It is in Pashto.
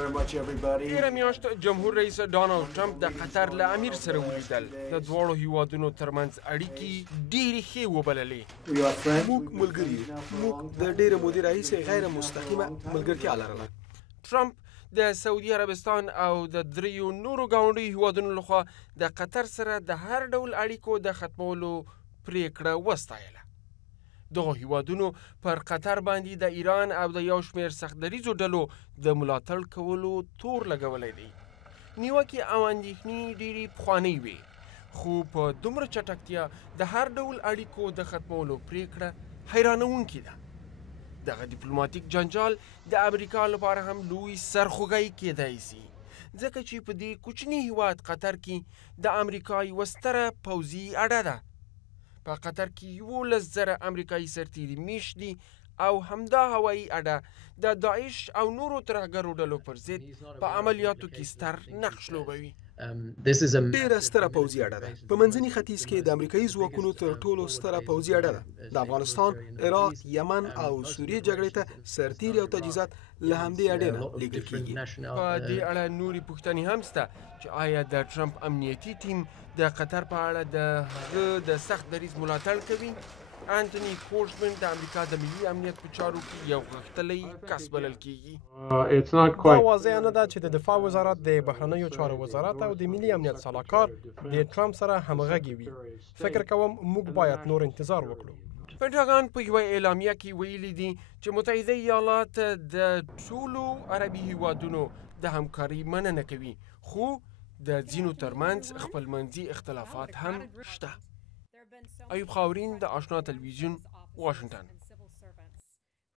تېره میاشت جمهور رئیس ډانلډ ټرمپ د قطر له امیر سره ولیدل. د دواړو هیوادونو ترمنځ اړیکې ډېرې ښې وبللې. موږ ملګري یو. موږ د ډېرې مودې راهیسې غیر مستقیمه ملګرتیا لرله. ټرمپ د سعودي عربستان او د دریو نورو ګاونډیو هیوادونو لخوا د قطر سره د هر ډول اړیکو د ختمولو پریکړه وستایله. دغو هیوادونو پر قطر باندې د ایران او د یو شمېر سختدریځو ډلو د ملاتړ کولو تور لګولی دی. نیوکې او اندېښنې ډېرې پخوانۍ وې، خو په دومره چټکتیا د هر ډول اړیکو د ختمولو پریکړه حیرانوونکې ده. دغه ډیپلوماتیک جنجال د امریکا لپاره هم لوی سرخوږی کېدای شي، ځکه چې په دې کوچني هیواد قطر کې د امریکا یوه ستره پوځي اډه ده. په قطر کې 11,000 امریکایي سرتیري میشت دي او همدا هوایي اډه د داعش او نورو ترهګرو ډلو پر ضد په عملیاتو کې ستر نقش لوبوي. ډېره ستره پوځي اډه ده. په منځني ختیځ کې د امریکایي ځواکونو تر ټولو ستره پوځي اډه ده. د افغانستان، عراق، یمن او سوریې جګړې ته سرتیري او تجهیزات له همدې اډې نه لیږل کېږي. په دې اړه نورې پوښتنې هم شته چې آیا د ټرمپ امنیتي ټیم د قطر په اړه د هغه د سخت دریځ ملاتړ کوي؟ انتوني کورشمن د امریکا د ملي امنیت په چارو کې یو غښتلی کس بلل کېږي. دا واضح نه ده چې د دفاع وزارت د بهرنیو چارو وزارت او د ملي امنیت سلاکار د ټرمپ سره همغږي وي. فکر کوم موږ باید نور انتظار وکړو. پنټاګان په یوه اعلامیه کې ویلي دي چې متحده ایالات د ټولو عربي هیوادونو د همکارۍ مننه کوي، خو د ځینو ترمنځ خپلمنځي اختلافات هم شته. ایوب خاورین د آشنا تلویزیون، واشنگټن.